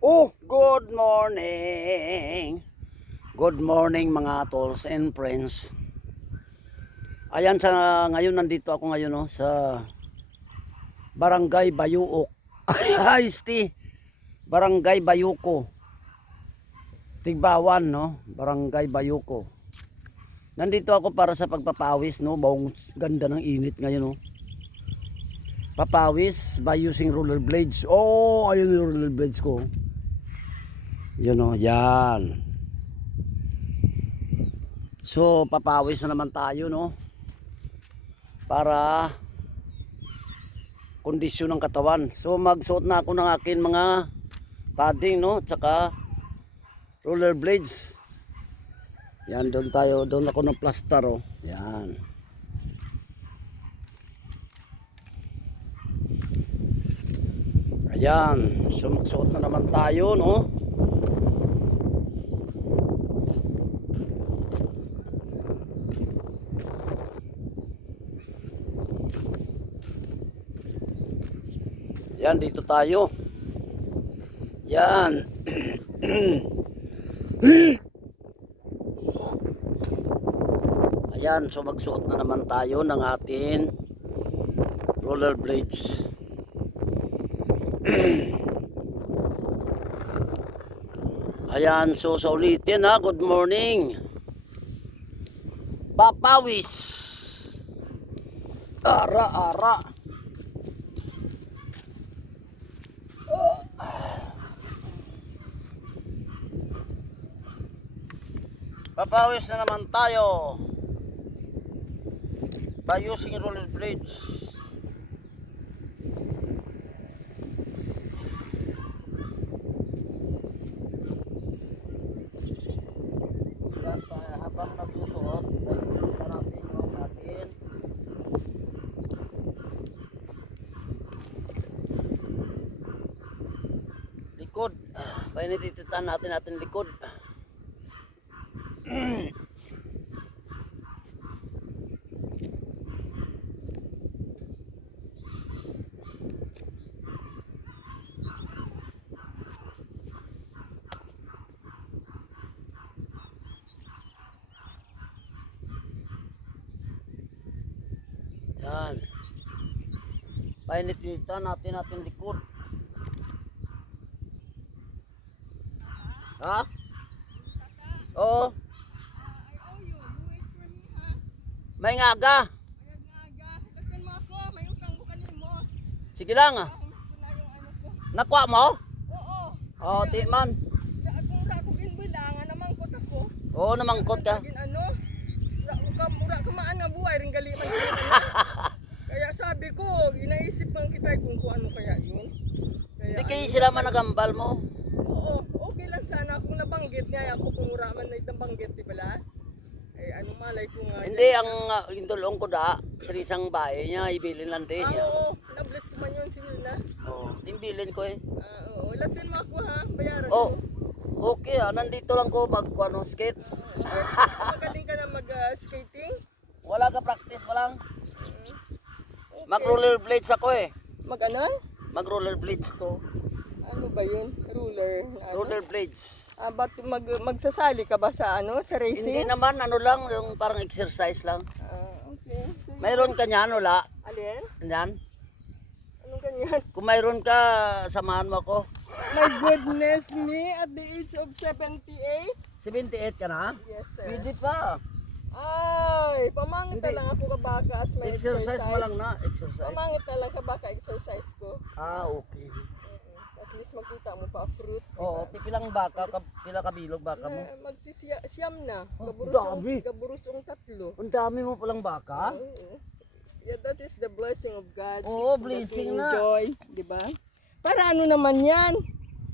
Oh, good morning. Good morning mga tolls and friends. Ayan ngayon nandito ako ngayon no, sa Barangay Bayuok. Isti. Barangay Bayuko. Tigbawan no, Barangay Bayuko. Nandito ako para sa pagpapawis no, bawang ganda ng init ngayon no. Papawis by using roller blades. Oh, ayun yung roller blades ko. Yun o, yan. So, papawis na naman tayo, no? Para kondisyon ng katawan. So, magsuot na ako ng akin mga padding, no? Tsaka roller blades. Yan, doon ako ng plaster, oh. Yan. Ayan. So, magsuot na naman tayo, no? Yan, dito tayo. Yan. Ayan, so magsuot na naman tayo ng ating roller blades. Ayan, so sa ulitin ha, good morning. Papawis. Ara. Papawis na naman tayo by using roller blades. Yan pa, habang nagsusuot, kita natin yung natin. Likod. Painititan natin likod. Yan. Painititan natin likod. Ha? Oo. May ngaga. Lakin mo ako, may utang ko kanimo. Sige lang ah. Nakuha mo? Oo. Oo, di man. Kung wala ko ginbilangan, namangkot ako. Oo, namangkot ka. Mura ka maan nga buhay, rin gali man. Kaya sabi ko, inaisip man kita kung ano kaya yun. Hindi kayo sila man nagambal mo. Oo, okay lang sana kung nabanggit niya ako kung mura man na nabanggit, di ba? Eh, anong malay ko nga. Hindi, ang indulong ko da, sa isang bahay niya, ibilin lang din niya. Oo, na-bless ko man yun, sige na. Oo, timbilin ko eh. Oo, latin mo ako ha, bayaran Oh, ko. okay ah, nandito lang ko skate. Magaling ka na mag-skating? Wala ka practice pa lang. Okay. Mag-roller blades ako eh. Mag-ano? Mag-roller blades ko. Ano ba yun? Ruler? Ano? Roller blades. Ba't magsasali ka ba sa ano? Sa Hindi racing? naman, ano lang, yung parang exercise lang. Okay. Mayroon ka niyan, wala? Alin? Yan. Anong ganyan? Kung mayroon ka, samahan mo ako. My goodness me, at the age of 78? 78 ka na? Yes, sir. Pwede pa. Ay, pamangit na Hindi. lang ako ka baka as may Exercise mo lang na, exercise. Pamangit na lang ka baka exercise ko. Ah, okay. At least makita mo pa fruit. Oo, pilang baka, pila kabilog baka mo. Magsisiyam na. Oh, dami. Kaburusong tatlo. Ang dami mo palang baka. Oo. Yeah, that is the blessing of God. Oo, That blessing we na. enjoy, di ba? Para ano naman yan?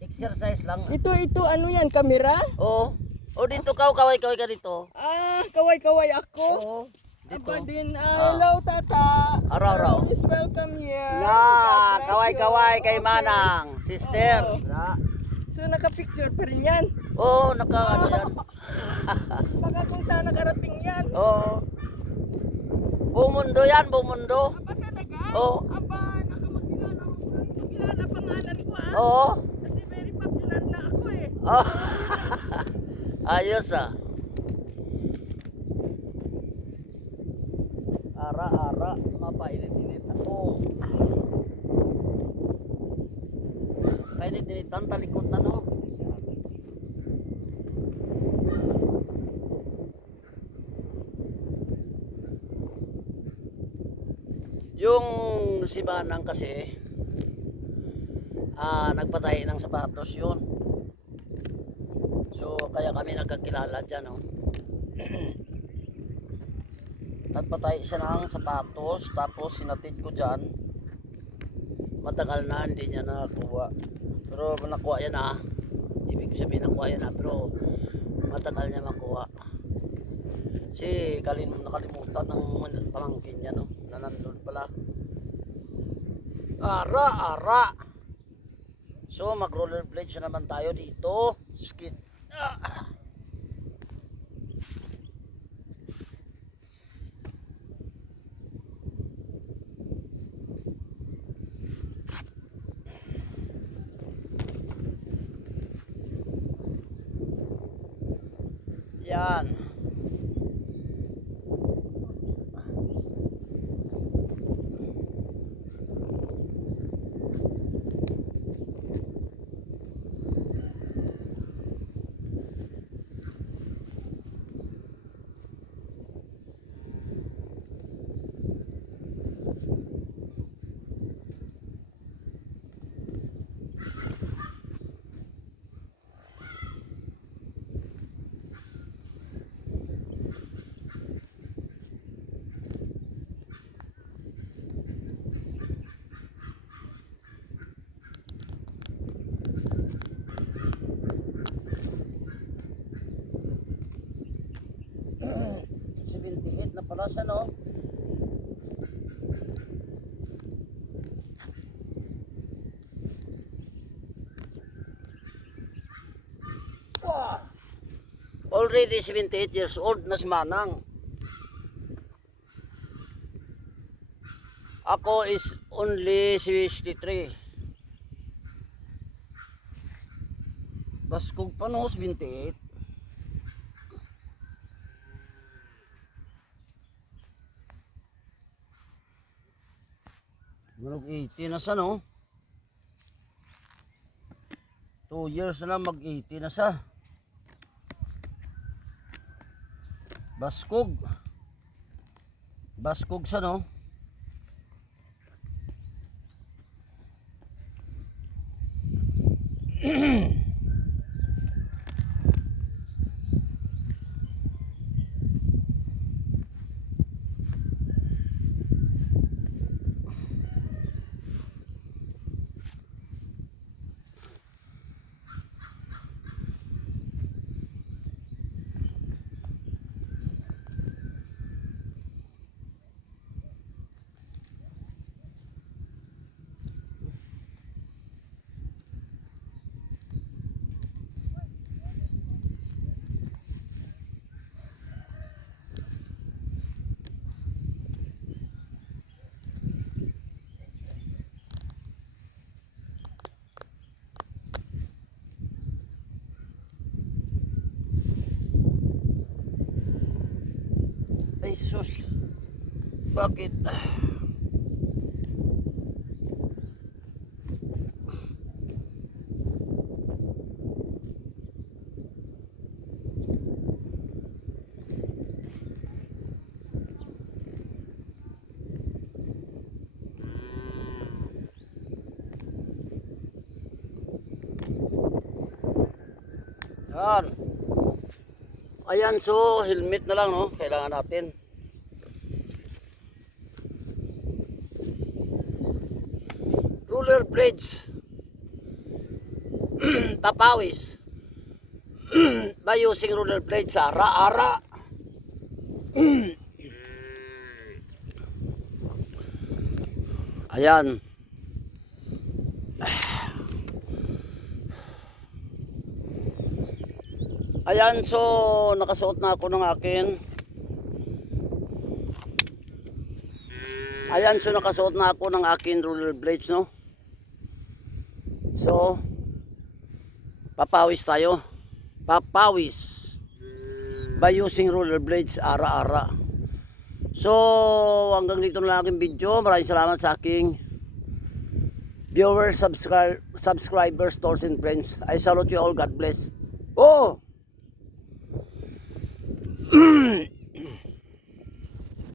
Exercise lang. Ito, ano yan, kamera? Oo. O dito ka, kaway-kaway ka dito. Kaway-kaway ako. Oo. Dito. Aba din, hello tata. Araw-araw. Please welcome here. Na, God bless kaway-kaway you. kay Okay. Manang, sister. Oo. Na. So, naka-picture pa rin yan. Oo, ano yan. Baka kung saan nakarating yan. Oo. Bumundo yan, bumundo. Aba talaga? Oo. Aba, nakamagkilala pangalan ko Oo. Kasi very popular Oh, ayos ah. Ara-ara, mapainit-init ako. Painit-init ang talikod na no. Yung si Manang kasi nagpatay ng sapatos yun. So kaya kami nagkakilala dyan no. Nagpatay siya ng sapatos tapos sinatid ko dyan. Matagal na hindi niya nakuha. Pero nakuha yan na. Ibig sabihin nakuha yan na pero matagal niya makuha. Kasi nakalimutan ng pamangkin niya no. Na nandun pala. Ara. So mag rollerblade na naman tayo dito. Skid. Yan. Na pala siya no. Wow. Already 78 years old na si Manang. Ako is only 63. Baskog pa no, 78. Mag 80 na siya no. 2 years na lang mag 80 na siya. Baskog. Baskog siya no. Ay sus. Bakit? Yan. Ayan, so helmet na lang no, kailangan natin. Roller blades. Papawis. By using roller blades, ara-ara. Ayan. Ayan, so nakasuot na ako ng akin. Ayan, so nakasuot na ako ng akin roller blades, no? So Papawis tayo. Papawis. By using rollerblades, ara-ara. So, hanggang dito na lang aking video. Maraming salamat sa aking viewers, subscribers, stores and friends. I salute you all. God bless. Oh!